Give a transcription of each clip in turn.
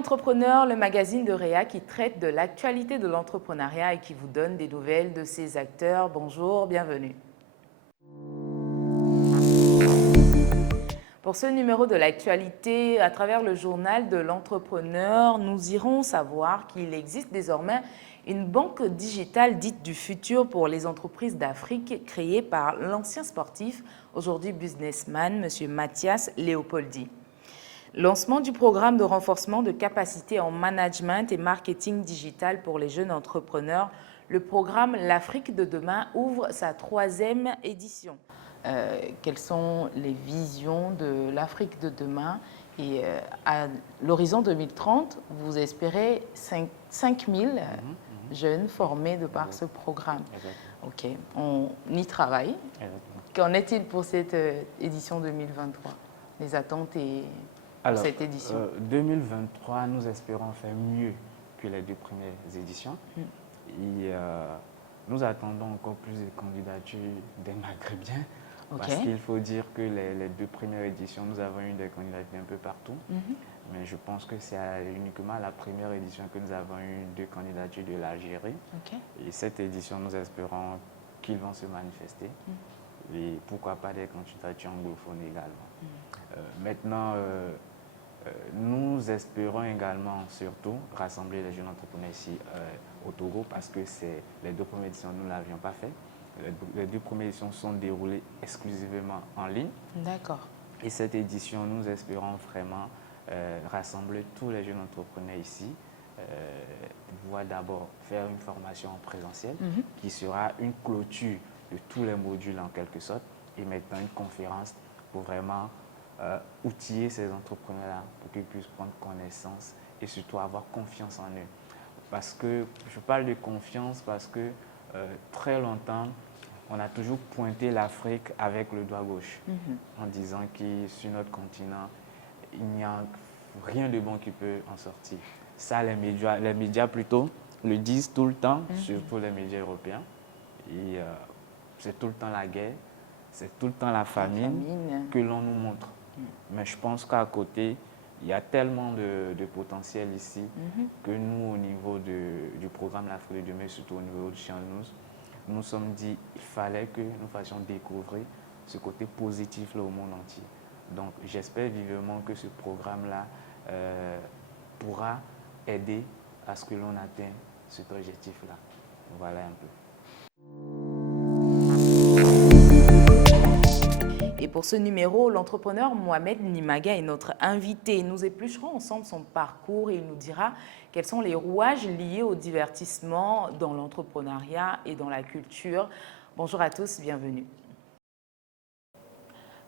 Entrepreneur, le magazine de Réa qui traite de l'actualité de l'entrepreneuriat et qui vous donne des nouvelles de ses acteurs. Bonjour, bienvenue. Pour ce numéro de l'actualité, à travers le journal de l'entrepreneur, nous irons savoir qu'il existe désormais une banque digitale dite du futur pour les entreprises d'Afrique créée par l'ancien sportif, aujourd'hui businessman, M. Mathias Léopoldi. Lancement du programme de renforcement de capacités en management et marketing digital pour les jeunes entrepreneurs. Le programme L'Afrique de demain ouvre sa 3e édition. Quelles sont les visions de l'Afrique de demain? Et à l'horizon 2030, vous espérez 5 000 jeunes formés de par ce programme. Ok, on y travaille. Qu'en est-il pour cette édition 2023? Les attentes et Alors, cette édition 2023, nous espérons faire mieux que les 2 premières éditions. Et nous attendons encore plus de candidatures des Maghrébiens. Parce qu'il faut dire que les 2 premières éditions, nous avons eu des candidatures un peu partout. Mais je pense que c'est uniquement la première édition que nous avons eu 2 candidatures de l'Algérie. Et cette édition, nous espérons qu'ils vont se manifester. Et pourquoi pas des candidatures anglophones également. Maintenant, nous espérons également surtout rassembler les jeunes entrepreneurs ici au Togo parce que les 2 premières éditions, nous ne l'avions pas fait. Les 2 premières éditions sont déroulées exclusivement en ligne. D'accord. Et cette édition, nous espérons vraiment rassembler tous les jeunes entrepreneurs ici, pouvoir d'abord faire une formation en présentiel qui sera une clôture de tous les modules en quelque sorte et maintenant une conférence pour vraiment outiller ces entrepreneurs-là pour qu'ils puissent prendre connaissance et surtout avoir confiance en eux. Parce que je parle de confiance parce que très longtemps, on a toujours pointé l'Afrique avec le doigt gauche en disant que sur notre continent, il n'y a rien de bon qui peut en sortir. Ça, les médias plutôt le disent tout le temps, surtout les médias européens. Et c'est tout le temps la guerre, c'est tout le temps la famine que l'on nous montre. Mais je pense qu'à côté, il y a tellement de potentiel ici que nous, au niveau du programme L'Afrique de demain, surtout au niveau de Channel News, nous nous sommes dit qu'il fallait que nous fassions découvrir ce côté positif là, au monde entier. Donc j'espère vivement que ce programme-là pourra aider à ce que l'on atteigne cet objectif-là. Voilà un peu. Et pour ce numéro, l'entrepreneur Mohamed Nimaga est notre invité. Nous éplucherons ensemble son parcours et il nous dira quels sont les rouages liés au divertissement dans l'entrepreneuriat et dans la culture. Bonjour à tous, bienvenue.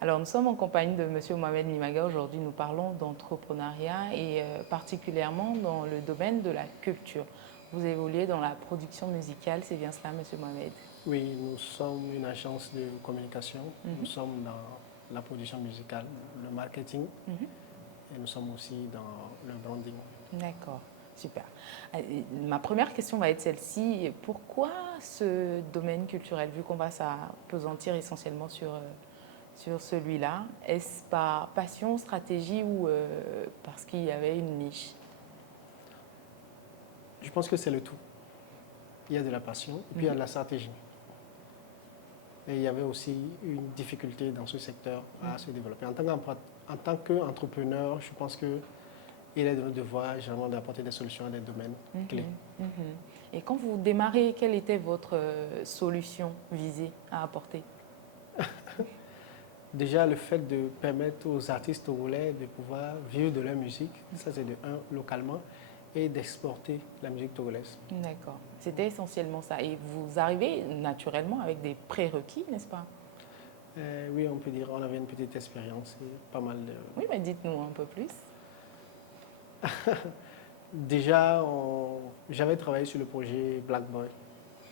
Alors, nous sommes en compagnie de M. Mohamed Nimaga. Aujourd'hui, nous parlons d'entrepreneuriat et particulièrement dans le domaine de la culture. Vous évoluez dans la production musicale, c'est bien cela, M. Mohamed? Oui, nous sommes une agence de communication. Nous sommes dans la production musicale, le marketing et nous sommes aussi dans le branding. D'accord, super. Ma première question va être celle-ci. Pourquoi ce domaine culturel, vu qu'on va s'appesantir essentiellement sur celui-là? Est-ce par passion, stratégie ou parce qu'il y avait une niche? Je pense que c'est le tout. Il y a de la passion et puis il y a de la stratégie. Et il y avait aussi une difficulté dans ce secteur à se développer. En tant qu'entrepreneur, je pense qu'il est de notre devoir généralement d'apporter des solutions à des domaines clés. Et quand vous démarrez, quelle était votre solution visée à apporter? Déjà, le fait de permettre aux artistes togolais de pouvoir vivre de leur musique, ça c'est de un, localement, et d'exporter la musique togolaise. D'accord. C'était essentiellement ça. Et vous arrivez naturellement avec des prérequis, n'est-ce pas? Oui, on peut dire on avait une petite expérience et pas mal de... Oui, mais dites-nous un peu plus. Déjà, j'avais travaillé sur le projet Black Boy,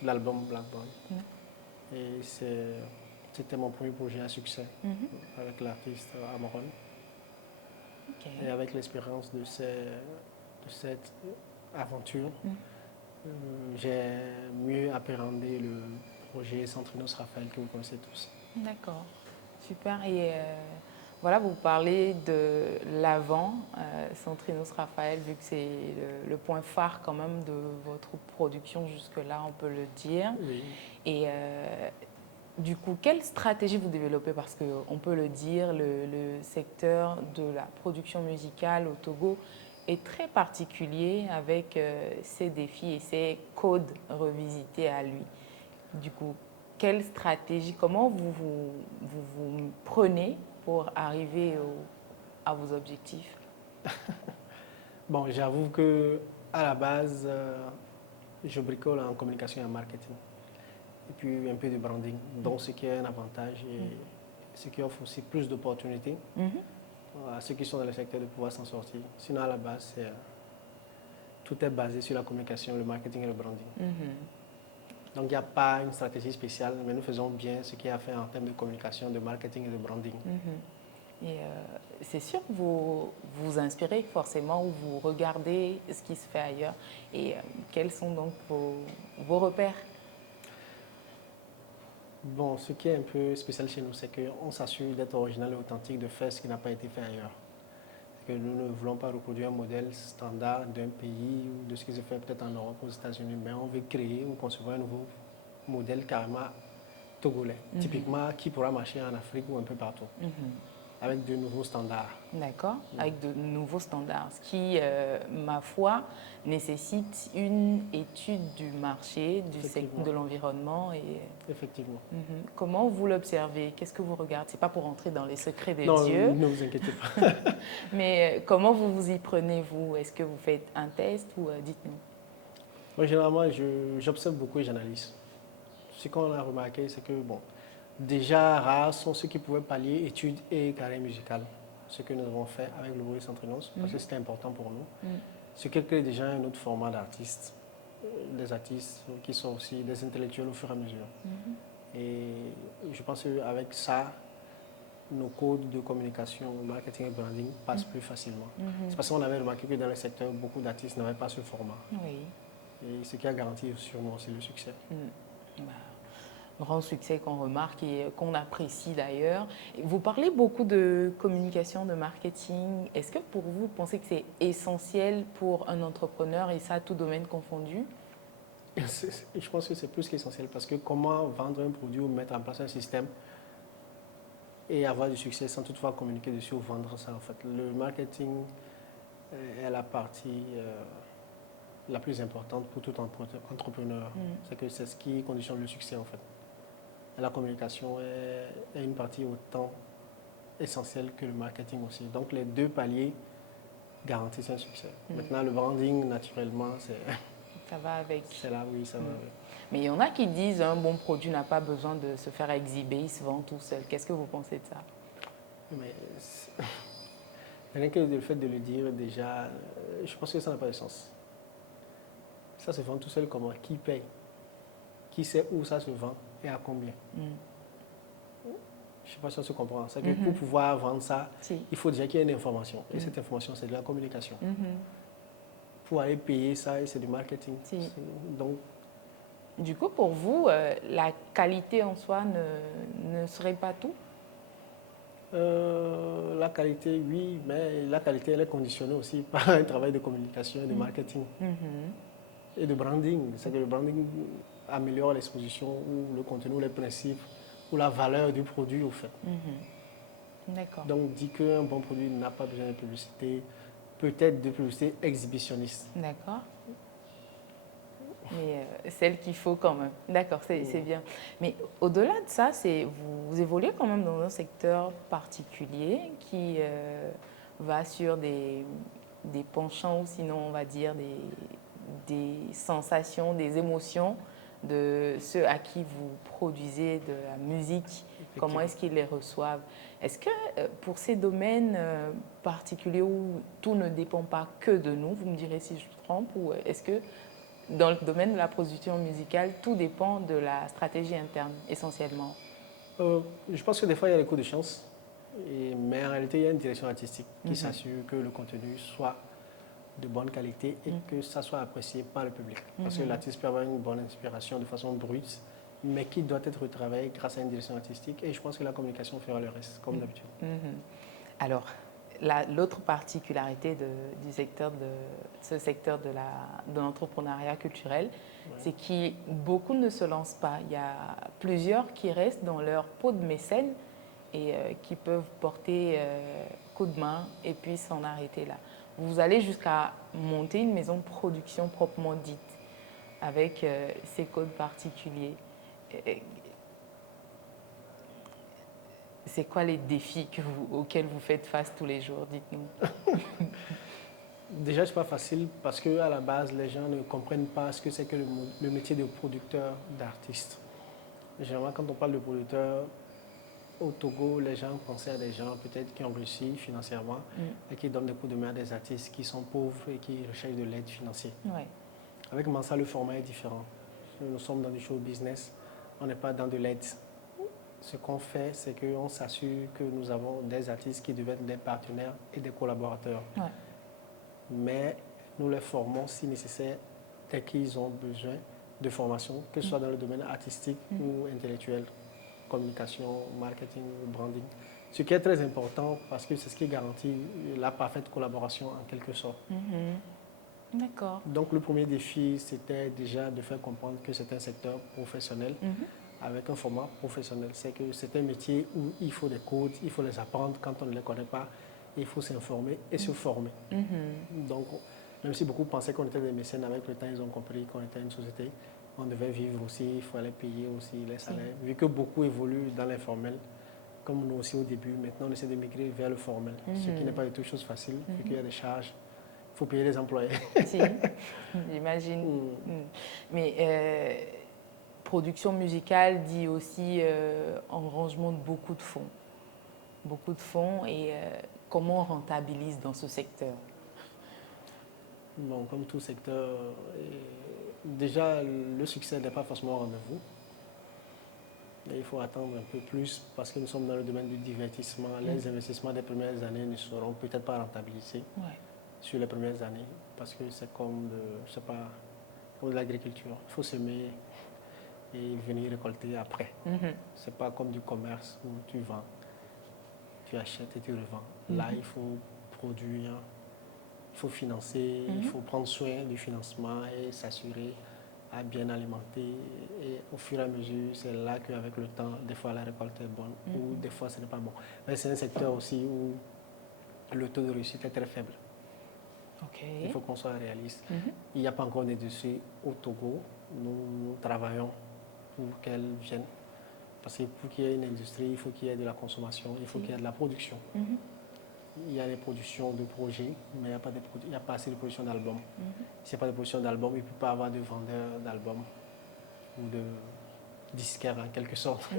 l'album Black Boy. Et c'était mon premier projet à succès avec l'artiste Amaron. Et avec l'expérience de cette aventure, j'ai mieux appréhendé le projet Centrinos Raphaël que vous connaissez tous. D'accord, super. Et Voilà, vous parlez de l'avant, Centrinos Raphaël, vu que c'est le point phare quand même de votre production jusque-là, on peut le dire. Oui. Et du coup, quelle stratégie vous développez? Parce qu'on peut le dire, le secteur de la production musicale au Togo est très particulier avec ses défis et ses codes revisités à lui. Du coup, quelle stratégie, comment vous prenez pour arriver à vos objectifs? Bon, j'avoue que à la base, je bricole en communication et en marketing. Et puis un peu de branding, donc ce qui est un avantage et ce qui offre aussi plus d'opportunités à ceux qui sont dans le secteur de pouvoir s'en sortir. Sinon, à la base, tout est basé sur la communication, le marketing et le branding. Donc, il n'y a pas une stratégie spéciale, mais nous faisons bien ce qu'il y a à faire en termes de communication, de marketing et de branding. Et c'est sûr que vous vous inspirez forcément ou vous regardez ce qui se fait ailleurs. Et quels sont donc vos repères? Bon, ce qui est un peu spécial chez nous, c'est qu'on s'assure d'être original et authentique, de faire ce qui n'a pas été fait ailleurs. Que nous ne voulons pas reproduire un modèle standard d'un pays ou de ce qui se fait peut-être en Europe ou aux États-Unis, mais on veut créer ou concevoir un nouveau modèle carrément togolais, typiquement qui pourra marcher en Afrique ou un peu partout, avec de nouveaux standards. D'accord, avec de nouveaux standards, ce qui, ma foi, nécessite une étude du marché, de l'environnement. Effectivement. Comment vous l'observez? Qu'est-ce que vous regardez? Ce n'est pas pour entrer dans les secrets des Non, dieux. ne vous inquiétez pas. Mais comment vous y prenez, vous? Est-ce que vous faites un test ou dites-nous? Moi, généralement, j'observe beaucoup et j'analyse. Ce qu'on a remarqué, c'est que, bon, déjà rares sont ceux qui pouvaient pallier études et carrière musicale. Ce que nous avons fait avec le Boris Centrinos, parce que c'était important pour nous. Ce qui crée déjà un autre format d'artistes, des artistes qui sont aussi des intellectuels au fur et à mesure. Et je pense qu'avec ça, nos codes de communication, marketing et branding passent plus facilement. C'est parce qu'on avait remarqué que dans le secteur, beaucoup d'artistes n'avaient pas ce format. Oui. Et ce qui a garanti sûrement aussi le succès. Grand succès qu'on remarque et qu'on apprécie d'ailleurs. Vous parlez beaucoup de communication, de marketing. Est-ce que pour vous, vous pensez que c'est essentiel pour un entrepreneur et ça, tout domaine confondu? Je pense que c'est plus qu'essentiel parce que comment vendre un produit ou mettre en place un système et avoir du succès sans toutefois communiquer dessus ou vendre ça en fait. Le marketing est la partie la plus importante pour tout entrepreneur. C'est que c'est ce qui conditionne le succès en fait. Et la communication est une partie autant essentielle que le marketing aussi. Donc les deux paliers garantissent un succès. Maintenant le branding naturellement ça va avec. C'est là, oui, ça va avec. Mais il y en a qui disent un bon produit n'a pas besoin de se faire exhiber, il se vend tout seul. Qu'est-ce que vous pensez de ça? Mais rien que le fait de le dire déjà, je pense que ça n'a pas de sens. Ça se vend tout seul comment? Qui paye? Qui sait où ça se vend et à combien? Je ne sais pas si on se comprend. C'est que pour pouvoir vendre ça, il faut déjà qu'il y ait une information. Et cette information, c'est de la communication. Pour aller payer ça, c'est du marketing. Donc, du coup, pour vous, la qualité en soi ne serait pas tout? La qualité, oui, mais la qualité, elle est conditionnée aussi par un travail de communication et de marketing et de branding. C'est que le branding améliore l'exposition ou le contenu, ou les principes ou la valeur du produit, au fait. D'accord. Donc, dit qu'un bon produit n'a pas besoin de publicité, peut-être de publicité exhibitionniste. D'accord. Mais celle qu'il faut quand même. D'accord, c'est bien. Mais au-delà de ça, vous évoluez quand même dans un secteur particulier qui va sur des penchants ou sinon on va dire des sensations, des émotions de ceux à qui vous produisez de la musique. Comment est-ce qu'ils les reçoivent? Est-ce que pour ces domaines particuliers où tout ne dépend pas que de nous, vous me direz si je me trompe, ou est-ce que dans le domaine de la production musicale, tout dépend de la stratégie interne, essentiellement? Je pense que des fois, il y a des coups de chance. Mais en réalité, il y a une direction artistique qui s'assure que le contenu soit de bonne qualité et que ça soit apprécié par le public. Parce que l'artiste peut avoir une bonne inspiration de façon brute mais qui doit être retravaillé grâce à une direction artistique. Et je pense que la communication fera le reste, comme d'habitude. Alors, l'autre particularité du secteur ce secteur de l'entrepreneuriat culturel, c'est que beaucoup ne se lancent pas. Il y a plusieurs qui restent dans leur peau de mécène et qui peuvent porter coup de main et puis s'en arrêter là. Vous allez jusqu'à monter une maison de production proprement dite, avec ses codes particuliers. C'est quoi les défis auxquels vous faites face tous les jours? Dites-nous. Déjà, ce n'est pas facile parce qu'à la base, les gens ne comprennent pas ce que c'est que le métier de producteur d'artiste. Généralement, quand on parle de producteur, au Togo, les gens pensaient à des gens peut-être qui ont réussi financièrement et qui donnent des coups de main à des artistes qui sont pauvres et qui recherchent de l'aide financière. Ouais. Avec Mansa, le format est différent. Nous sommes dans du show business, on n'est pas dans de l'aide. Ce qu'on fait, c'est qu'on s'assure que nous avons des artistes qui deviennent des partenaires et des collaborateurs. Ouais. Mais nous les formons si nécessaire dès qu'ils ont besoin de formation, que ce soit dans le domaine artistique ou intellectuel, communication, marketing, branding. Ce qui est très important parce que c'est ce qui garantit la parfaite collaboration en quelque sorte. D'accord. Donc le premier défi, c'était déjà de faire comprendre que c'est un secteur professionnel avec un format professionnel. C'est que c'est un métier où il faut des codes, il faut les apprendre quand on ne les connaît pas, il faut s'informer et se former. Donc même si beaucoup pensaient qu'on était des mécènes, avec le temps ils ont compris qu'on était une société, on devait vivre aussi, il fallait payer aussi les salaires. Vu que beaucoup évoluent dans l'informel, comme nous aussi au début, maintenant on essaie de migrer vers le formel, ce qui n'est pas du tout chose facile, vu qu'il y a des charges. Il faut payer les employés. Si, j'imagine. Mais production musicale dit aussi engrangement de beaucoup de fonds. Beaucoup de fonds et comment on rentabilise dans ce secteur? Bon, comme tout secteur, déjà le succès n'est pas forcément au rendez-vous. Il faut attendre un peu plus parce que nous sommes dans le domaine du divertissement. Les investissements des premières années ne seront peut-être pas rentabilisés sur les premières années parce que c'est comme de l'agriculture. Il faut semer et venir récolter après. Ce n'est pas comme du commerce où tu vends, tu achètes et tu revends. Là, il faut produire, il faut financer, il faut prendre soin du financement et s'assurer à bien alimenter. Et au fur et à mesure, c'est là qu'avec le temps, des fois la récolte est bonne ou des fois ce n'est pas bon. Mais c'est un secteur aussi où le taux de réussite est très faible. Il faut qu'on soit réaliste. Il n'y a pas encore d'industrie au Togo. Nous travaillons pour qu'elle vienne. Parce que pour qu'il y ait une industrie, il faut qu'il y ait de la consommation, il faut qu'il y ait de la production. Il y a des productions de projets, mais il n'y a pas assez de production d'albums. S'il n'y a pas de production d'albums, il ne peut pas avoir de vendeurs d'albums ou de disquaires en quelque sorte.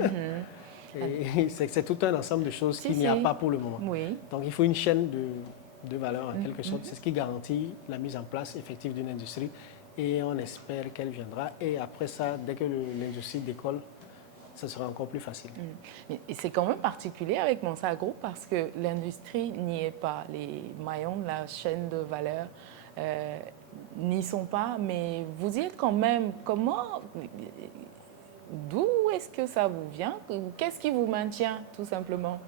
Et c'est tout un ensemble de choses qu'il n'y a pas pour le moment. Donc il faut une chaîne de valeur en quelque sorte. C'est ce qui garantit la mise en place effective d'une industrie et on espère qu'elle viendra. Et après ça, dès que l'industrie décolle, ça sera encore plus facile. Et c'est quand même particulier avec Mansa Group parce que l'industrie n'y est pas. Les maillons de la chaîne de valeur n'y sont pas, mais vous y êtes quand même. Comment, d'où est-ce que ça vous vient? Qu'est-ce qui vous maintient tout simplement?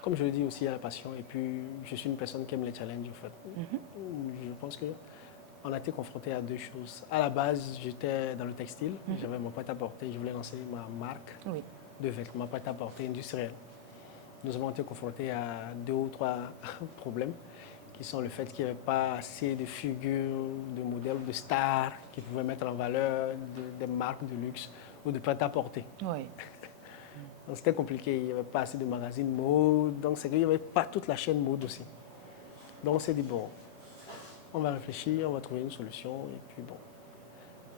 Comme je le dis aussi, il y a la passion et puis je suis une personne qui aime les challenges en fait. Je pense que on a été confronté à deux choses. À la base, j'étais dans le textile, j'avais mon prêt-à-porter, je voulais lancer ma marque de vêtements prêt-à-porter industriel. Nous avons été confrontés à 2 ou 3 problèmes qui sont le fait qu'il n'y avait pas assez de figures, de modèles, de stars qui pouvaient mettre en valeur des marques de luxe ou de prêt-à-porter. Donc c'était compliqué, il n'y avait pas assez de magazines mode, donc c'est qu'il n'y avait pas toute la chaîne mode aussi. Donc on s'est dit, bon, on va réfléchir, on va trouver une solution. Et puis bon,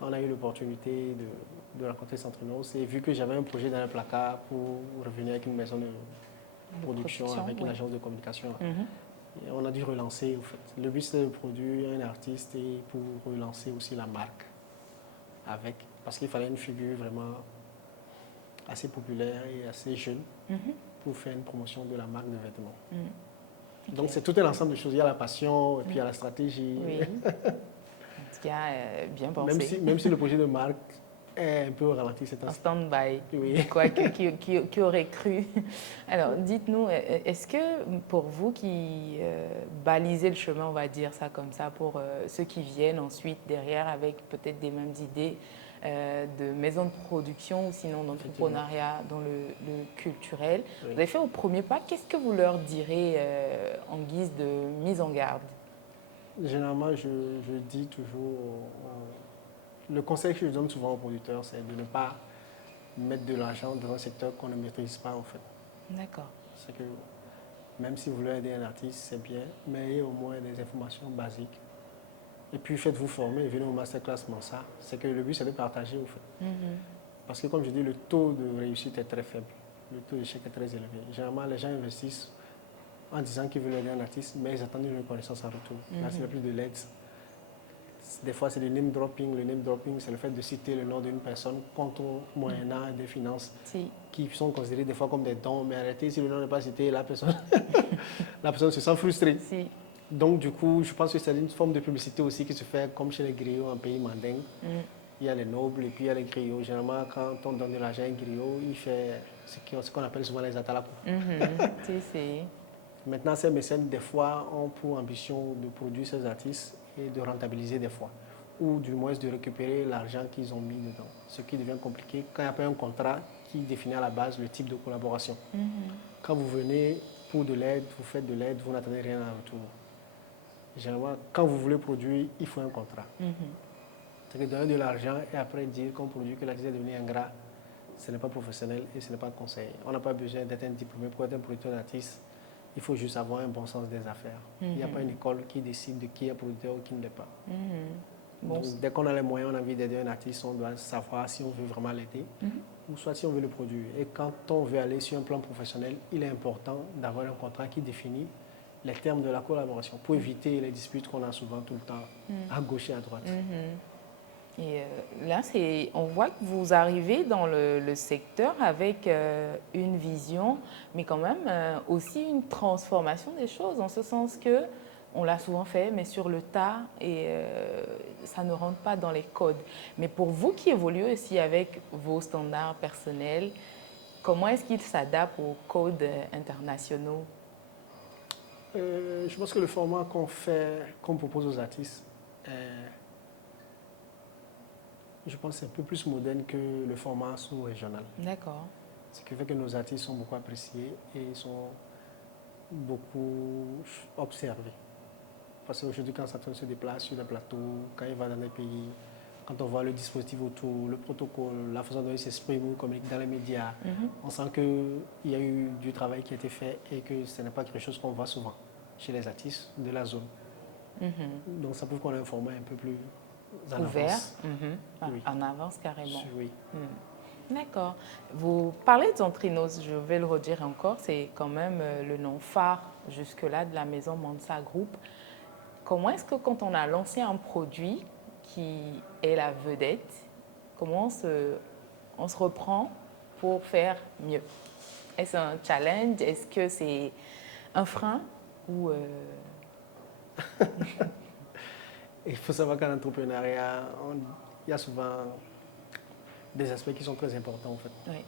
on a eu l'opportunité de rencontrer Centrinos. Et vu que j'avais un projet dans le placard pour revenir avec une maison de production avec une agence de communication, et on a dû relancer. En fait. Le but c'était de produire un artiste et pour relancer aussi la marque avec. Parce qu'il fallait une figure vraiment assez populaire et assez jeune pour faire une promotion de la marque de vêtements. Donc c'est tout un ensemble de choses. Il y a la passion et puis il y a la stratégie. En tout cas, bien pensé. Même si le projet de marque est un peu ralenti cette En année. stand-by. Oui. Quoi, qui aurait cru? Alors, dites-nous, est-ce que pour vous qui balisez le chemin, on va dire ça comme ça, pour ceux qui viennent ensuite derrière avec peut-être des mêmes idées de maison de production ou sinon d'entrepreneuriat dans le culturel, Oui. vous avez fait au premier pas, qu'est-ce que vous leur direz en guise de mise en garde? Généralement, je dis toujours, le conseil que je donne souvent aux producteurs, c'est de ne pas mettre de l'argent dans un secteur qu'on ne maîtrise pas en fait. D'accord. C'est que même si vous voulez aider un artiste, c'est bien, mais ayez au moins des informations basiques. Et puis faites-vous former, venez au masterclass Mensa. C'est que le but, c'est de partager au fait. Parce que comme je dis, le taux de réussite est très faible. Le taux d'échec est très élevé. Généralement, les gens investissent en disant qu'ils veulent aider un artiste, mais ils attendent une reconnaissance en retour. Là, c'est plus de l'aide. Des fois, c'est du name dropping. Le name dropping, c'est le fait de citer le nom d'une personne contre moyennant des finances qui sont considérées des fois comme des dons. Mais en réalité, si le nom n'est pas cité, la personne, la personne se sent frustrée. Donc, du coup, je pense que c'est une forme de publicité aussi qui se fait comme chez les griots en pays mandingue. Il y a les nobles et puis il y a les griots. Généralement, quand on donne de l'argent à un griot, il fait ce qu'on appelle souvent les atalakou. Maintenant, ces mécènes, des fois, ont pour ambition de produire ces artistes et de rentabiliser des fois, ou du moins de récupérer l'argent qu'ils ont mis dedans. Ce qui devient compliqué quand il n'y a pas un contrat qui définit à la base le type de collaboration. Quand vous venez pour de l'aide, vous faites de l'aide, vous n'attendez rien en retour. Généralement, quand vous voulez produire, il faut un contrat. C'est que donner de l'argent et après dire qu'on produit que l'artiste est devenu ingrat, ce n'est pas professionnel et ce n'est pas conseillé. On n'a pas besoin d'être un diplômé pour être un producteur d'artiste. Il faut juste avoir un bon sens des affaires. Il n'y a pas une école qui décide de qui est producteur ou qui ne l'est pas. Donc, dès qu'on a les moyens, on a envie d'aider un artiste, on doit savoir si on veut vraiment l'aider ou soit si on veut le produire. Et quand on veut aller sur un plan professionnel, il est important d'avoir un contrat qui définit les termes de la collaboration pour éviter les disputes qu'on a souvent tout le temps à gauche et à droite. Et là, on voit que vous arrivez dans le secteur avec une vision, mais quand même aussi une transformation des choses, en ce sens que on l'a souvent fait, mais sur le tas, et ça ne rentre pas dans les codes. Mais pour vous qui évoluez aussi avec vos standards personnels, comment est-ce qu'ils s'adaptent aux codes internationaux? Je pense que le format qu'on propose aux artistes, je pense que c'est un peu plus moderne que le format sous-régional. D'accord. Ce qui fait que nos artistes sont beaucoup appréciés et sont beaucoup observés. Parce qu'aujourd'hui, quand Saturne se déplace sur les plateaux, quand il va dans des pays, quand on voit le dispositif autour, le protocole, la façon dont il s'exprime ou communique dans les médias, on sent qu'il y a eu du travail qui a été fait et que ce n'est pas quelque chose qu'on voit souvent chez les artistes de la zone. Donc ça prouve qu'on a un format un peu plus en ouvert, avance. Oui. En avance carrément. Oui. D'accord. Vous parlez de Zentrinos, je vais le redire encore, c'est quand même le nom phare jusque-là de la maison Mensa Group. Comment est-ce que quand on a lancé un produit qui est la vedette, comment on se reprend pour faire mieux? Est-ce un challenge? Est-ce que c'est un frein ou Il faut savoir qu'en entrepreneuriat, il y a souvent des aspects qui sont très importants en fait. Oui.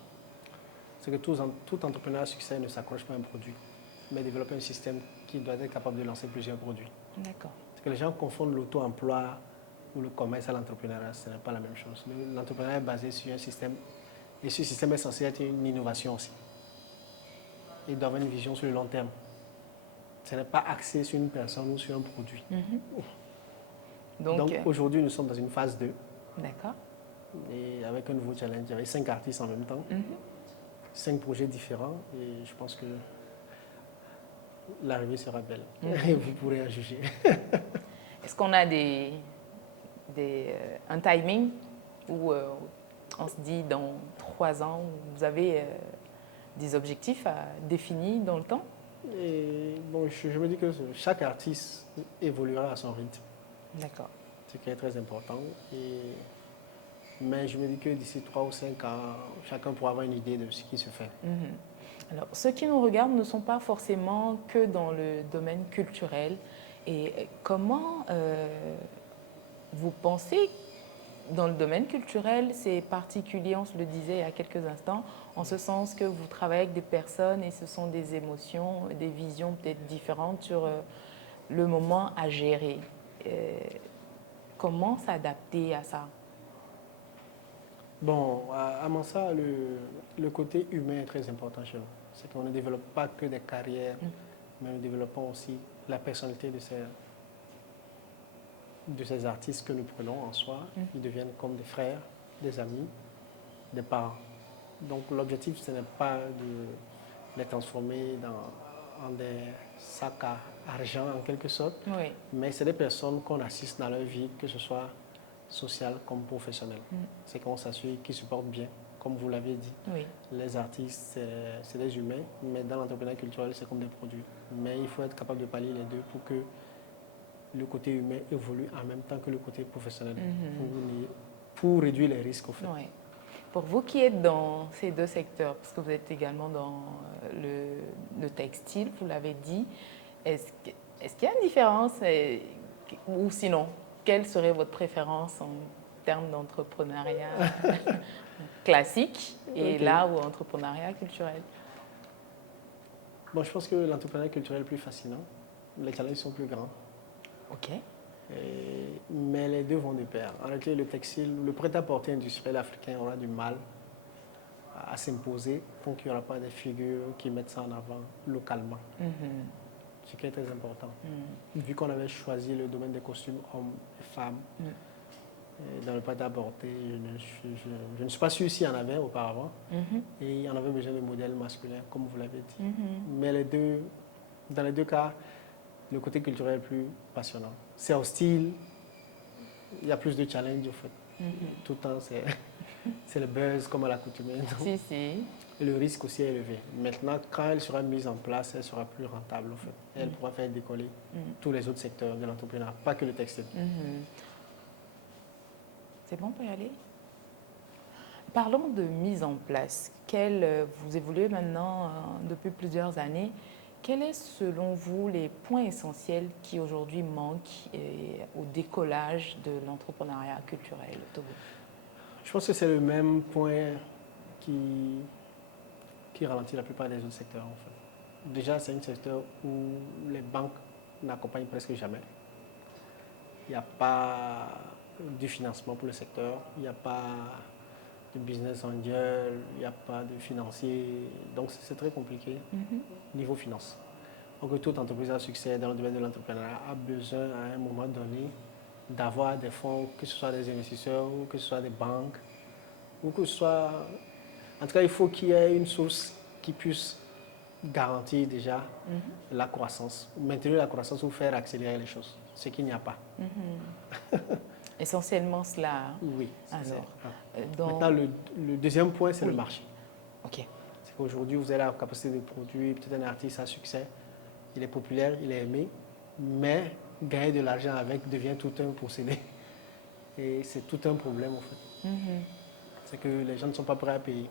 C'est que tout entrepreneur à succès ne s'accroche pas à un produit, mais développe un système qui doit être capable de lancer plusieurs produits. D'accord. C'est que les gens confondent l'auto-emploi ou le commerce à l'entrepreneuriat, ce n'est pas la même chose. L'entrepreneuriat est basé sur un système et ce système est censé être une innovation aussi. Il doit avoir une vision sur le long terme. Ce n'est pas axé sur une personne ou sur un produit. Donc aujourd'hui, nous sommes dans une phase 2. D'accord. Et avec un nouveau challenge, avec 5 artistes en même temps, 5 projets différents, et je pense que l'arrivée sera belle. Et vous pourrez en juger. Est-ce qu'on a un timing où on se dit dans 3 ans, vous avez des objectifs définis dans le temps? Et bon, je me dis que chaque artiste évoluera à son rythme. D'accord. Ce qui est très important. Mais je me dis que d'ici 3 ou 5 ans, chacun pourra avoir une idée de ce qui se fait. Alors, ceux qui nous regardent ne sont pas forcément que dans le domaine culturel. Et comment vous pensez dans le domaine culturel, c'est particulier, on se le disait il y a quelques instants, en ce sens que vous travaillez avec des personnes et ce sont des émotions, des visions peut-être différentes sur le moment à gérer. Comment s'adapter à ça? Bon, à mon sens, le côté humain est très important chez nous. C'est qu'on ne développe pas que des carrières, mais nous développons aussi la personnalité de ces artistes que nous prenons en soi. Ils deviennent comme des frères, des amis, des parents. Donc l'objectif, ce n'est pas de les transformer en des sacs à argent en quelque sorte, Oui. mais c'est des personnes qu'on assiste dans leur vie, que ce soit sociale comme professionnelle. C'est qu'on s'assure qu'ils supportent bien, comme vous l'avez dit. Oui. Les artistes, c'est des humains, mais dans l'entrepreneuriat culturel, c'est comme des produits. Mais il faut être capable de pallier les deux pour que le côté humain évolue en même temps que le côté professionnel, pour réduire les risques au fait. Oui. Pour vous qui êtes dans ces deux secteurs, parce que vous êtes également dans le textile, vous l'avez dit, est-ce qu'il y a une différence ou sinon, quelle serait votre préférence en termes d'entrepreneuriat classique et là où entrepreneuriat culturel? Bon, je pense que l'entrepreneuriat culturel est plus fascinant. Les challenges sont plus grands. OK. Mais les deux vont de pair. En réalité, le textile, le prêt-à-porter industriel africain aura du mal à s'imposer tant qu'il n'y aura pas des figures qui mettent ça en avant localement. Ce qui est très important. Vu qu'on avait choisi le domaine des costumes hommes et femmes, dans le prêt-à-porter, je ne suis pas sûr s'il y en avait auparavant. Et il y en avait besoin de modèles masculins, comme vous l'avez dit. Mais dans les deux cas, le côté culturel est plus passionnant. C'est hostile, il y a plus de challenges, en fait. Tout le temps, c'est le buzz comme à l'accoutumée. Si, si. Et le risque aussi est élevé. Maintenant, quand elle sera mise en place, elle sera plus rentable, en fait. Et elle pourra faire décoller tous les autres secteurs de l'entrepreneuriat, pas que le textile. C'est bon pour y aller? Parlons de mise en place. Vous évoluez maintenant depuis plusieurs années. Quels sont, selon vous, les points essentiels qui aujourd'hui manquent au décollage de l'entrepreneuriat culturel au Togo? Je pense que c'est le même point qui ralentit la plupart des autres secteurs, en fait. Déjà, c'est un secteur où les banques n'accompagnent presque jamais. Il n'y a pas de financement pour le secteur, il n'y a pas de business angel, il n'y a pas de financier. Donc, c'est très compliqué niveau finance. Donc, toute entreprise à succès dans le domaine de l'entrepreneuriat a besoin, à un moment donné, d'avoir des fonds, que ce soit des investisseurs ou que ce soit des banques, ou que ce soit... En tout cas, il faut qu'il y ait une source qui puisse garantir déjà la croissance, maintenir la croissance ou faire accélérer les choses, ce qu'il n'y a pas. Essentiellement cela. Oui. Alors, Maintenant, le deuxième point, c'est le marché. OK. C'est qu'aujourd'hui, vous avez la capacité de produire peut-être un artiste à succès, il est populaire, il est aimé, mais gagner de l'argent avec devient tout un procédé. Et c'est tout un problème, en fait. C'est que les gens ne sont pas prêts à payer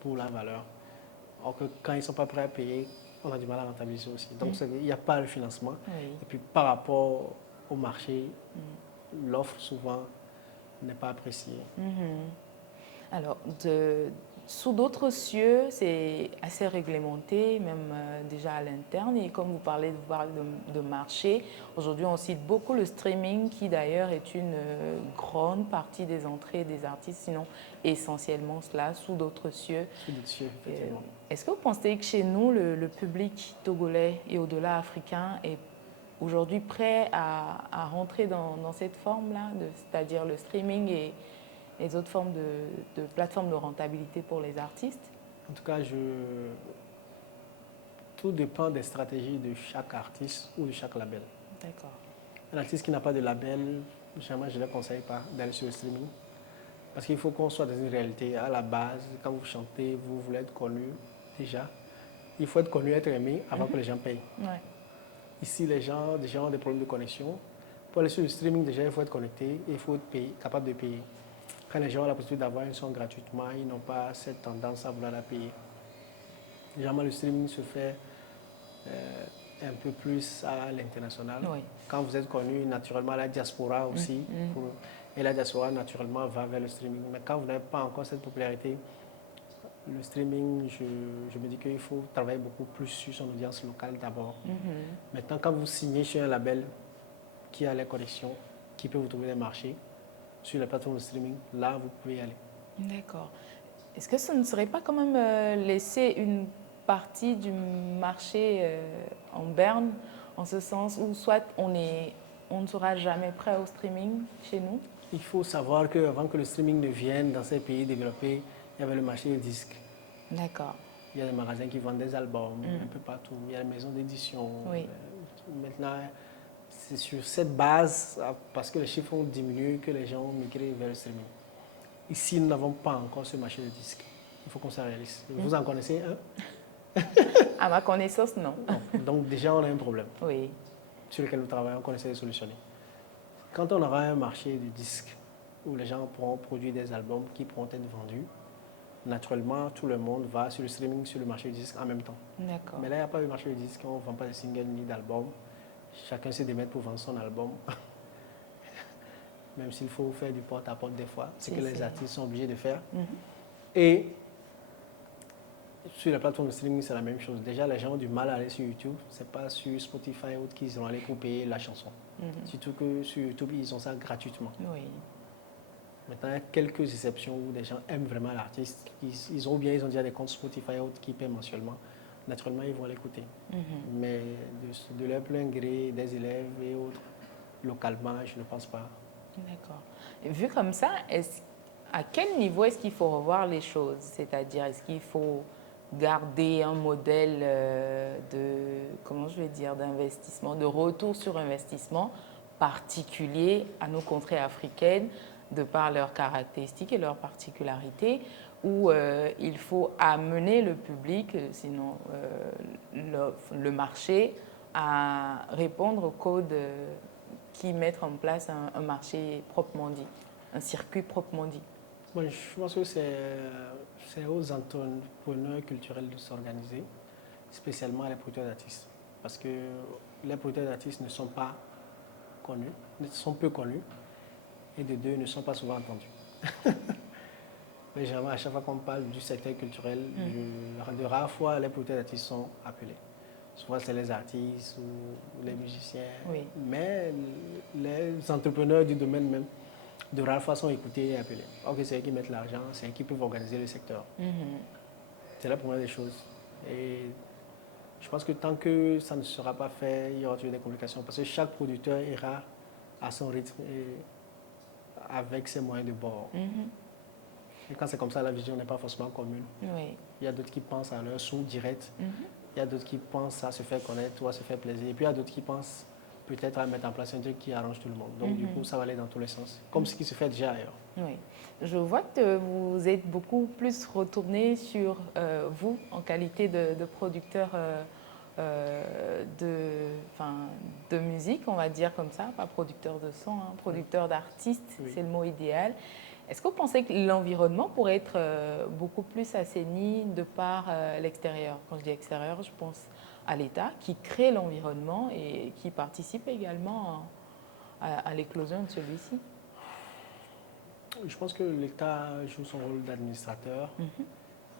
pour la valeur. Alors que quand ils ne sont pas prêts à payer, on a du mal à rentabiliser aussi. Donc, il n'y a pas le financement. Et puis, par rapport au marché, l'offre, souvent, n'est pas appréciée. Alors, sous d'autres cieux, c'est assez réglementé, même déjà à l'interne. Et comme vous parlez de marché, aujourd'hui, on cite beaucoup le streaming, qui d'ailleurs est une grande partie des entrées des artistes, sinon essentiellement cela, sous d'autres cieux. Sous d'autres cieux, effectivement. Est-ce que vous pensez que chez nous, le public togolais et au-delà africain est aujourd'hui prêt à rentrer dans cette forme-là, c'est-à-dire le streaming et les autres formes de plateformes de rentabilité pour les artistes? En tout cas, tout dépend des stratégies de chaque artiste ou de chaque label. D'accord. Un artiste qui n'a pas de label, jamais je ne le conseille pas d'aller sur le streaming. Parce qu'il faut qu'on soit dans une réalité. À la base, quand vous chantez, vous voulez être connu déjà. Il faut être connu, être aimé avant que les gens payent. Ouais. Ici, les gens déjà ont des problèmes de connexion. Pour aller sur le streaming, déjà, il faut être connecté et il faut être capable de payer. Quand les gens ont la possibilité d'avoir une son gratuitement, ils n'ont pas cette tendance à vouloir la payer. Généralement, le streaming se fait un peu plus à l'international. Oui. Quand vous êtes connu, naturellement, à la diaspora aussi. Et la diaspora, naturellement, va vers le streaming. Mais quand vous n'avez pas encore cette popularité, le streaming, je me dis qu'il faut travailler beaucoup plus sur son audience locale d'abord. Maintenant, quand vous signez chez un label qui a les connexions, qui peut vous trouver des marchés sur la plateforme de streaming, là, vous pouvez y aller. D'accord. Est-ce que ce ne serait pas quand même laisser une partie du marché en berne, en ce sens où soit on ne sera jamais prêt au streaming chez nous? Il faut savoir qu'avant que le streaming ne vienne dans ces pays développés, il y avait le marché des disques. D'accord. Il y a des magasins qui vendent des albums un peu partout. Il y a les maisons d'édition. Oui. Maintenant, c'est sur cette base, parce que les chiffres ont diminué, que les gens ont migré vers le streaming. Ici, nous n'avons pas encore ce marché de disques. Il faut qu'on soit réaliste. Vous en connaissez un? À ma connaissance, non. Non. Donc déjà, on a un problème Oui. sur lequel nous travaillons, qu'on essaie de solutionner. Quand on aura un marché de disques où les gens pourront produire des albums qui pourront être vendus, naturellement, tout le monde va sur le streaming, sur le marché du disque en même temps. D'accord. Mais là, il n'y a pas de marché du disque, on ne vend pas de singles ni d'albums. Chacun se démet pour vendre son album. Même s'il faut faire du porte-à-porte des fois, c'est que les artistes sont obligés de faire. Et sur la plateforme de streaming, c'est la même chose. Déjà, les gens ont du mal à aller sur YouTube. Ce n'est pas sur Spotify ou autre qu'ils vont aller pour payer la chanson. Surtout que sur YouTube, ils ont ça gratuitement. Oui. Maintenant, il y a quelques exceptions où des gens aiment vraiment l'artiste. Ils ont déjà des comptes Spotify ou autres qui paient mensuellement. Naturellement, ils vont l'écouter. Mais de leur plein gré, des élèves et autres, localement, je ne pense pas. D'accord. Vu comme ça, à quel niveau est-ce qu'il faut revoir les choses? C'est-à-dire, est-ce qu'il faut garder un modèle comment je vais dire, d'investissement, de retour sur investissement particulier à nos contrées africaines, de par leurs caractéristiques et leurs particularités, ou il faut amener le public, sinon le marché, à répondre aux codes qui mettent en place un marché proprement dit, un circuit proprement dit? Bon, je pense que c'est aux entrepreneurs culturels de s'organiser, spécialement les producteurs d'artistes. Parce que les producteurs d'artistes ne sont pas connus, sont peu connus, et de deux, ne sont pas souvent entendus. Mais généralement, à chaque fois qu'on parle du secteur culturel, de rares fois, les producteurs d'artistes sont appelés. Souvent, c'est les artistes ou les musiciens. Oui. Mais les entrepreneurs du domaine même, de rares fois, sont écoutés et appelés. Ok, c'est eux qui mettent l'argent, c'est eux qui peuvent organiser le secteur. C'est la première des choses. Et je pense que tant que ça ne sera pas fait, il y aura toujours des complications. Parce que chaque producteur ira à son rythme et avec ses moyens de bord. Et quand c'est comme ça, la vision n'est pas forcément commune. Oui. Il y a d'autres qui pensent à leur sous direct. Il y a d'autres qui pensent à se faire connaître ou à se faire plaisir. Et puis il y a d'autres qui pensent peut-être à mettre en place un truc qui arrange tout le monde. Donc du coup, ça va aller dans tous les sens. Comme ce qui se fait déjà ailleurs. Oui. Je vois que vous êtes beaucoup plus retourné sur vous en qualité de producteur de musique, on va dire comme ça, pas producteur de son, hein, producteur d'artistes, c'est le mot idéal. Est-ce que vous pensez que l'environnement pourrait être beaucoup plus assaini de par l'extérieur? Quand je dis extérieur, je pense à l'État qui crée l'environnement et qui participe également à l'éclosion de celui-ci. Je pense que l'État joue son rôle d'administrateur.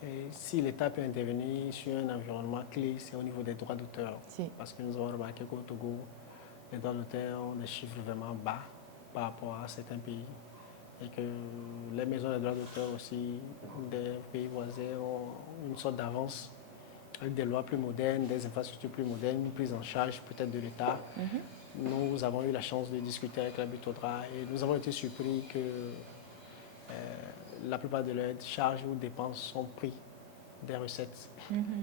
Et si l'État peut intervenir sur un environnement clé, c'est au niveau des droits d'auteur. Parce que nous avons remarqué qu'au Togo, les droits d'auteur ont des chiffres vraiment bas par rapport à certains pays. Et que les maisons de droits d'auteur aussi des pays voisins ont une sorte d'avance avec des lois plus modernes, des infrastructures plus modernes, une prise en charge peut-être de l'État. Nous avons eu la chance de discuter avec la Butodra et nous avons été surpris que la plupart de leurs charges ou dépenses sont prises des recettes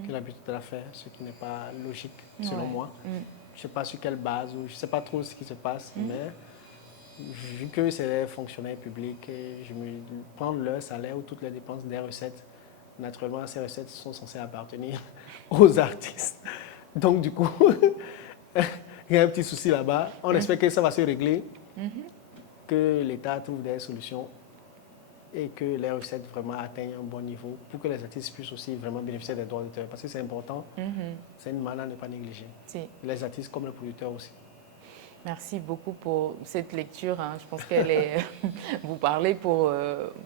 que la Butodra fait, ce qui n'est pas logique selon moi. Je ne sais pas sur quelle base ou je ne sais pas trop ce qui se passe, mais vu que c'est des fonctionnaires publics, je me prends leur salaire ou toutes les dépenses des recettes. Naturellement, ces recettes sont censées appartenir aux artistes. Donc, du coup, il y a un petit souci là-bas. On espère que ça va se régler, que l'État trouve des solutions et que les recettes vraiment atteignent un bon niveau pour que les artistes puissent aussi vraiment bénéficier des droits d'auteur. Parce que c'est important, c'est une manne à ne pas négliger. Les artistes comme les producteurs aussi. Merci beaucoup pour cette lecture. Je pense qu'elle est. Vous parlez pour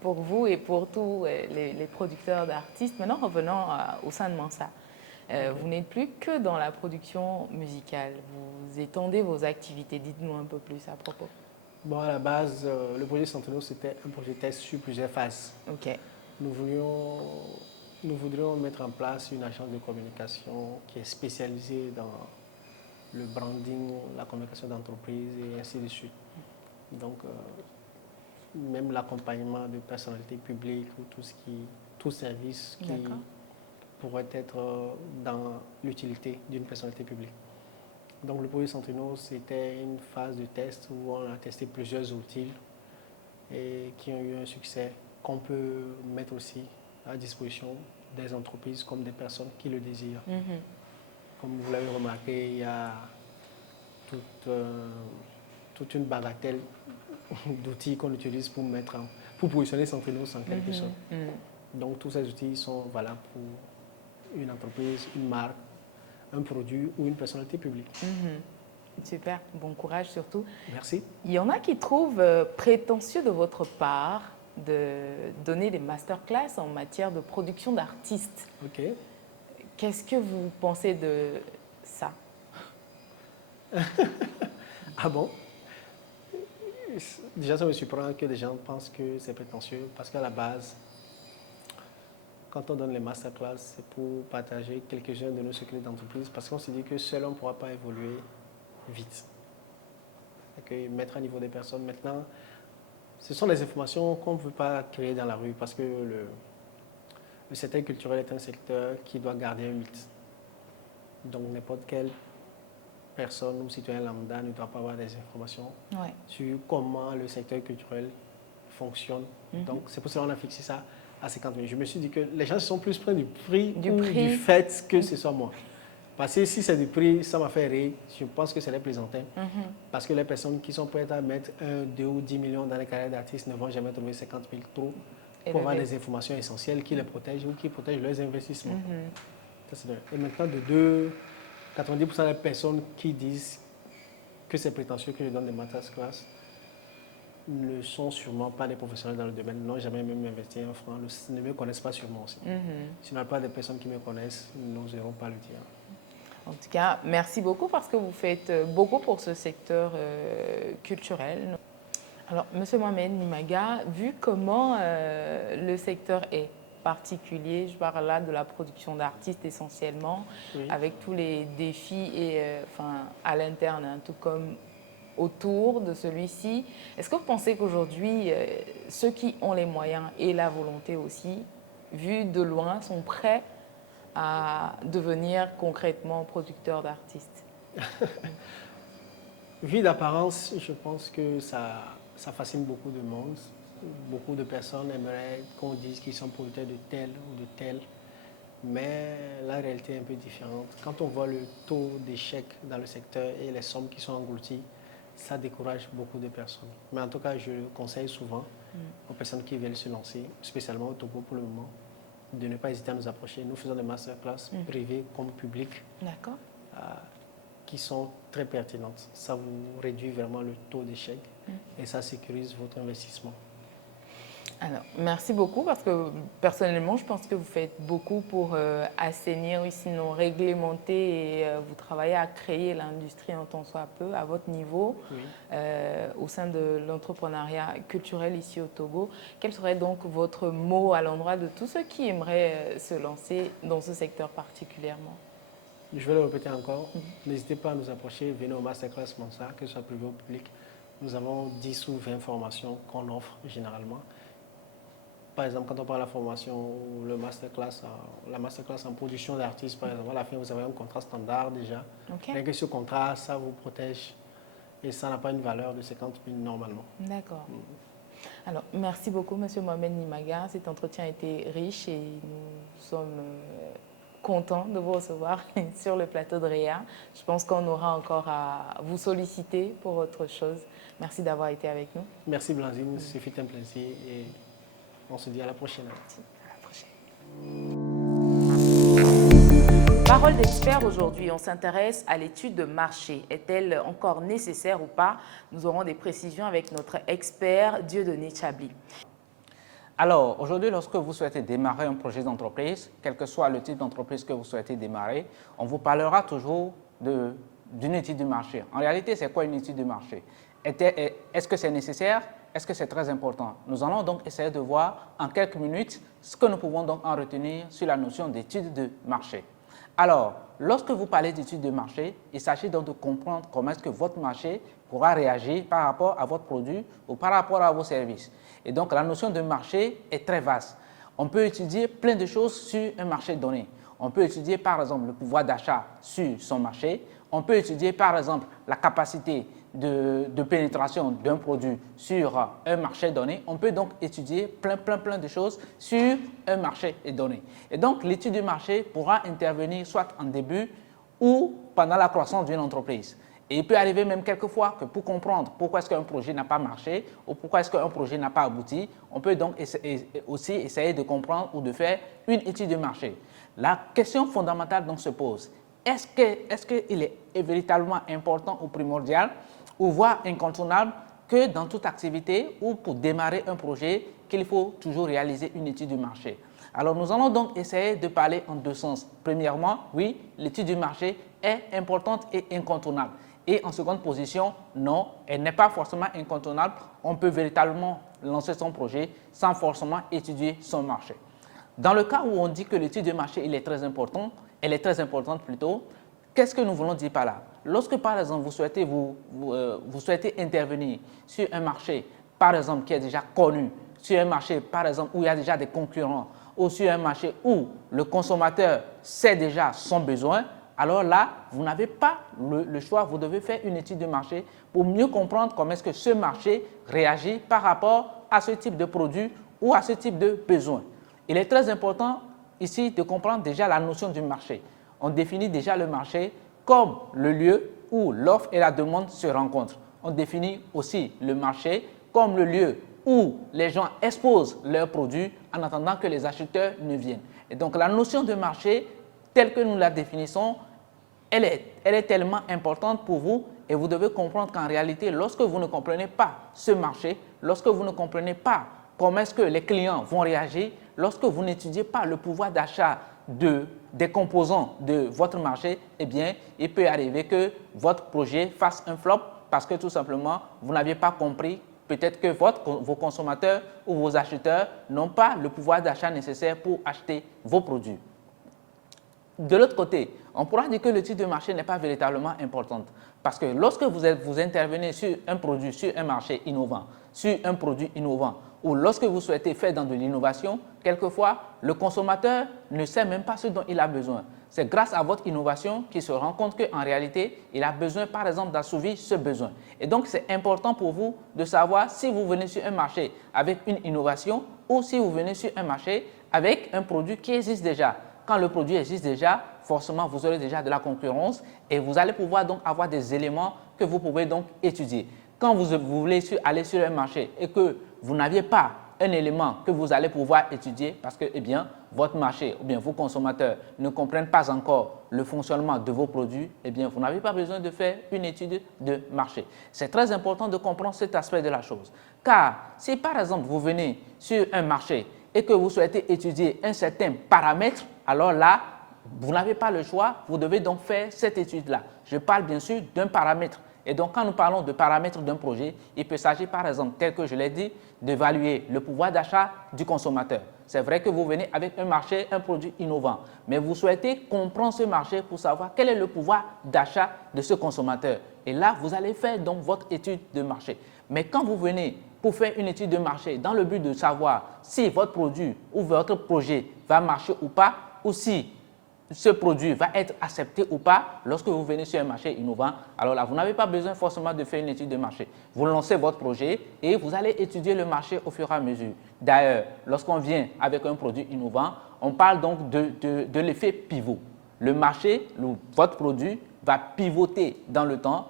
vous et pour tous les producteurs d'artistes. Maintenant, revenons au sein de Mansa. Vous n'êtes plus que dans la production musicale. Vous étendez vos activités. Dites-nous un peu plus à propos. Bon, à la base, le projet Centeno, c'était un projet test sur plusieurs phases. OK. Nous voudrions mettre en place une agence de communication qui est spécialisée dans le branding, la communication d'entreprise et ainsi de suite. Donc, même l'accompagnement de personnalités publiques ou tout service qui pourrait être dans l'utilité d'une personnalité publique. Donc, le projet Centeno, c'était une phase de test où on a testé plusieurs outils et qui ont eu un succès qu'on peut mettre aussi à disposition des entreprises comme des personnes qui le désirent. Comme vous l'avez remarqué, il y a toute une bagatelle d'outils qu'on utilise pour positionner Centenos en quelque sorte. Donc tous ces outils sont valables pour une entreprise, une marque, un produit ou une personnalité publique. Super, bon courage surtout. Merci. Il y en a qui trouvent prétentieux de votre part de donner des masterclass en matière de production d'artistes. OK. Qu'est-ce que vous pensez de ça? Ah bon? Déjà, ça me surprend que des gens pensent que c'est prétentieux parce qu'à la base, quand on donne les masterclass, c'est pour partager quelques-uns de nos secrets d'entreprise parce qu'on se dit que seul on ne pourra pas évoluer vite. Et mettre à niveau des personnes. Maintenant, ce sont des informations qu'on ne peut pas créer dans la rue parce que le secteur culturel est un secteur qui doit garder un mythe. Donc n'importe quelle personne ou citoyen lambda ne doit pas avoir des informations sur comment le secteur culturel fonctionne. Donc c'est pour cela qu'on a fixé ça à 50 000. Je me suis dit que les gens sont plus près du prix du fait que ce soit moi. Parce que si c'est du prix, ça m'a fait rire. Je pense que c'est les plaisantins. Parce que les personnes qui sont prêtes à mettre 1, 2 ou 10 millions dans les carrières d'artistes ne vont jamais trouver 50 000 trop pour avoir des informations essentielles qui les protègent ou qui protègent leurs investissements. Et maintenant, 90% des personnes qui disent que c'est prétentieux que je donne des masterclass ne sont sûrement pas des professionnels dans le domaine, n'ont jamais même investi un franc, ne me connaissent pas sûrement aussi. Sinon, pas des personnes qui me connaissent n'oseront pas le dire. En tout cas, merci beaucoup parce que vous faites beaucoup pour ce secteur culturel. Alors, Monsieur Mohamed Nimaga, vu comment le secteur est particulier, je parle là de la production d'artistes essentiellement, avec tous les défis à l'interne, tout comme autour de celui-ci. Est-ce que vous pensez qu'aujourd'hui, ceux qui ont les moyens et la volonté aussi, vu de loin, sont prêts à devenir concrètement producteurs d'artistes? Vu d'apparence, je pense que ça fascine beaucoup de monde. Beaucoup de personnes aimeraient qu'on dise qu'ils sont producteurs de tel ou de tel, mais la réalité est un peu différente. Quand on voit le taux d'échec dans le secteur et les sommes qui sont englouties, ça décourage beaucoup de personnes. Mais en tout cas, je conseille souvent aux personnes qui veulent se lancer, spécialement au Togo pour le moment, de ne pas hésiter à nous approcher. Nous faisons des masterclass privées comme publiques qui sont très pertinentes. Ça vous réduit vraiment le taux d'échec et ça sécurise votre investissement. Alors, merci beaucoup parce que personnellement, je pense que vous faites beaucoup pour assainir, sinon réglementer et vous travaillez à créer l'industrie en tant soit peu à votre niveau au sein de l'entrepreneuriat culturel ici au Togo. Quel serait donc votre mot à l'endroit de tous ceux qui aimeraient se lancer dans ce secteur particulièrement? Je vais le répéter encore. N'hésitez pas à nous approcher, venez au masterclass Mansa, que ce soit privé ou public. Nous avons 10 ou 20 formations qu'on offre généralement. Par exemple, quand on parle de la formation ou la masterclass en production d'artistes, par exemple, à la fin, vous avez un contrat standard déjà. Rien que ce contrat, ça vous protège et ça n'a pas une valeur de 50 000 normalement. D'accord. Alors, merci beaucoup, Monsieur Mohamed Nimaga. Cet entretien a été riche et nous sommes contents de vous recevoir sur le plateau de Réa. Je pense qu'on aura encore à vous solliciter pour autre chose. Merci d'avoir été avec nous. Merci Blanzine, ce fut un plaisir et on se dit à la prochaine. À la prochaine. Parole d'expert aujourd'hui, on s'intéresse à l'étude de marché. Est-elle encore nécessaire ou pas? Nous aurons des précisions avec notre expert Dieudonné Tchabli. Alors, aujourd'hui, lorsque vous souhaitez démarrer un projet d'entreprise, quel que soit le type d'entreprise que vous souhaitez démarrer, on vous parlera toujours d'une étude de marché. En réalité, c'est quoi une étude de marché? Est-ce que c'est nécessaire? Est-ce que c'est très important? Nous allons donc essayer de voir en quelques minutes ce que nous pouvons donc en retenir sur la notion d'étude de marché. Alors, lorsque vous parlez d'étude de marché, il s'agit donc de comprendre comment est-ce que votre marché pourra réagir par rapport à votre produit ou par rapport à vos services. Et donc, la notion de marché est très vaste. On peut étudier plein de choses sur un marché donné. On peut étudier par exemple le pouvoir d'achat sur son marché. On peut étudier par exemple la capacité de pénétration d'un produit sur un marché donné. On peut donc étudier plein de choses sur un marché donné. Et donc, l'étude du marché pourra intervenir soit en début ou pendant la croissance d'une entreprise. Et il peut arriver même quelquefois que pour comprendre pourquoi est-ce qu'un projet n'a pas marché ou pourquoi est-ce qu'un projet n'a pas abouti, on peut donc aussi essayer de comprendre ou de faire une étude de marché. La question fondamentale donc se pose, est-ce qu'il est véritablement important ou primordial ou voire incontournable que dans toute activité ou pour démarrer un projet, qu'il faut toujours réaliser une étude du marché? Alors nous allons donc essayer de parler en deux sens. Premièrement, oui, l'étude du marché est importante et incontournable. Et en seconde position, non, elle n'est pas forcément incontournable. On peut véritablement lancer son projet sans forcément étudier son marché. Dans le cas où on dit que l'étude de marché elle est très importante plutôt, qu'est-ce que nous voulons dire par là? Lorsque par exemple vous souhaitez intervenir sur un marché par exemple qui est déjà connu, sur un marché par exemple où il y a déjà des concurrents ou sur un marché où le consommateur sait déjà son besoin, alors là, vous n'avez pas le choix, vous devez faire une étude de marché pour mieux comprendre comment est-ce que ce marché réagit par rapport à ce type de produit ou à ce type de besoin. Il est très important ici de comprendre déjà la notion du marché. On définit déjà le marché comme le lieu où l'offre et la demande se rencontrent. On définit aussi le marché comme le lieu où les gens exposent leurs produits en attendant que les acheteurs ne viennent. Et donc la notion de marché, telle que nous la définissons, elle est tellement importante pour vous et vous devez comprendre qu'en réalité, lorsque vous ne comprenez pas ce marché, lorsque vous ne comprenez pas comment est-ce que les clients vont réagir, lorsque vous n'étudiez pas le pouvoir d'achat des composants de votre marché, eh bien, il peut arriver que votre projet fasse un flop parce que tout simplement, vous n'aviez pas compris peut-être que vos consommateurs ou vos acheteurs n'ont pas le pouvoir d'achat nécessaire pour acheter vos produits. De l'autre côté, on pourra dire que l'étude de marché n'est pas véritablement importante parce que lorsque vous intervenez sur un produit, sur un marché innovant, sur un produit innovant ou lorsque vous souhaitez faire dans de l'innovation, quelquefois, le consommateur ne sait même pas ce dont il a besoin. C'est grâce à votre innovation qu'il se rend compte qu'en réalité, il a besoin, par exemple, d'assouvir ce besoin. Et donc, c'est important pour vous de savoir si vous venez sur un marché avec une innovation ou si vous venez sur un marché avec un produit qui existe déjà. Quand le produit existe déjà, forcément, vous aurez déjà de la concurrence et vous allez pouvoir donc avoir des éléments que vous pouvez donc étudier. Quand vous voulez aller sur un marché et que vous n'aviez pas un élément que vous allez pouvoir étudier parce que, eh bien, votre marché ou bien vos consommateurs ne comprennent pas encore le fonctionnement de vos produits, eh bien, vous n'avez pas besoin de faire une étude de marché. C'est très important de comprendre cet aspect de la chose. Car si, par exemple, vous venez sur un marché et que vous souhaitez étudier un certain paramètre, alors là, vous n'avez pas le choix, vous devez donc faire cette étude-là. Je parle bien sûr d'un paramètre. Et donc, quand nous parlons de paramètres d'un projet, il peut s'agir par exemple, tel que je l'ai dit, d'évaluer le pouvoir d'achat du consommateur. C'est vrai que vous venez avec un marché, un produit innovant, mais vous souhaitez comprendre ce marché pour savoir quel est le pouvoir d'achat de ce consommateur. Et là, vous allez faire donc votre étude de marché. Mais quand vous venez pour faire une étude de marché dans le but de savoir si votre produit ou votre projet va marcher ou pas, ou si ce produit va être accepté ou pas lorsque vous venez sur un marché innovant, alors là, vous n'avez pas besoin forcément de faire une étude de marché. Vous lancez votre projet et vous allez étudier le marché au fur et à mesure. D'ailleurs, lorsqu'on vient avec un produit innovant, on parle donc de l'effet pivot. Le marché, votre produit va pivoter dans le temps.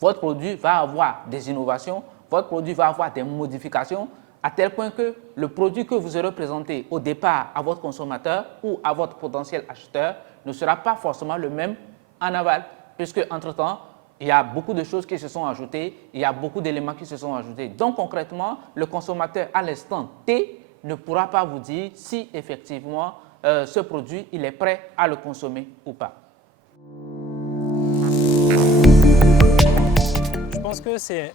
Votre produit va avoir des innovations, votre produit va avoir des modifications, à tel point que le produit que vous aurez présenté au départ à votre consommateur ou à votre potentiel acheteur ne sera pas forcément le même en aval, puisque entre-temps, il y a beaucoup de choses qui se sont ajoutées, il y a beaucoup d'éléments qui se sont ajoutés. Donc concrètement, le consommateur à l'instant T ne pourra pas vous dire si effectivement ce produit il est prêt à le consommer ou pas. Je pense que ce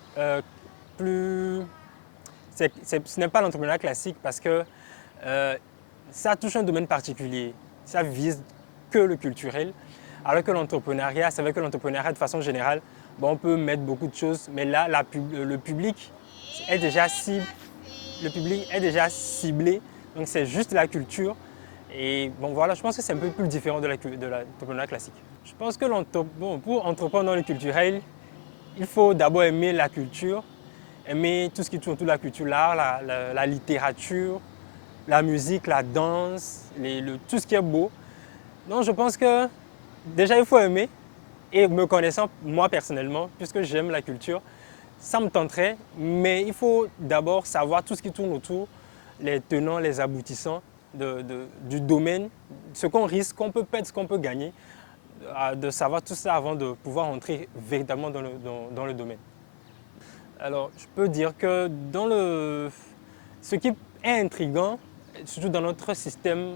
n'est pas l'entrepreneuriat classique parce que ça touche un domaine particulier, ça vise que le culturel, alors que l'entrepreneuriat, c'est vrai que l'entrepreneuriat de façon générale, bon, on peut mettre beaucoup de choses, mais là, le public est déjà ciblé, donc c'est juste la culture. Et bon, voilà, je pense que c'est un peu plus différent de l'entrepreneuriat classique. Je pense que pour entreprendre dans le culturel, il faut d'abord aimer la culture, aimer tout ce qui tourne autour de la culture, l'art, la littérature, la musique, la danse, tout ce qui est beau. Donc je pense que déjà il faut aimer, et me connaissant moi personnellement, puisque j'aime la culture, ça me tenterait, mais il faut d'abord savoir tout ce qui tourne autour, les tenants, les aboutissants du domaine, ce qu'on risque, ce qu'on peut perdre, ce qu'on peut gagner, de savoir tout ça avant de pouvoir entrer véritablement dans le domaine. Alors, je peux dire que ce qui est intriguant, surtout dans notre système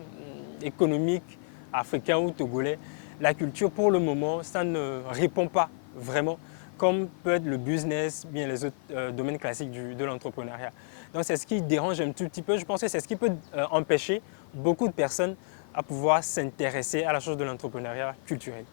économique africain ou togolais, la culture pour le moment, ça ne répond pas vraiment comme peut être le business, bien les autres domaines classiques de l'entrepreneuriat. Donc c'est ce qui dérange un tout petit peu. Je pense que c'est ce qui peut empêcher beaucoup de personnes à pouvoir s'intéresser à la chose de l'entrepreneuriat culturel.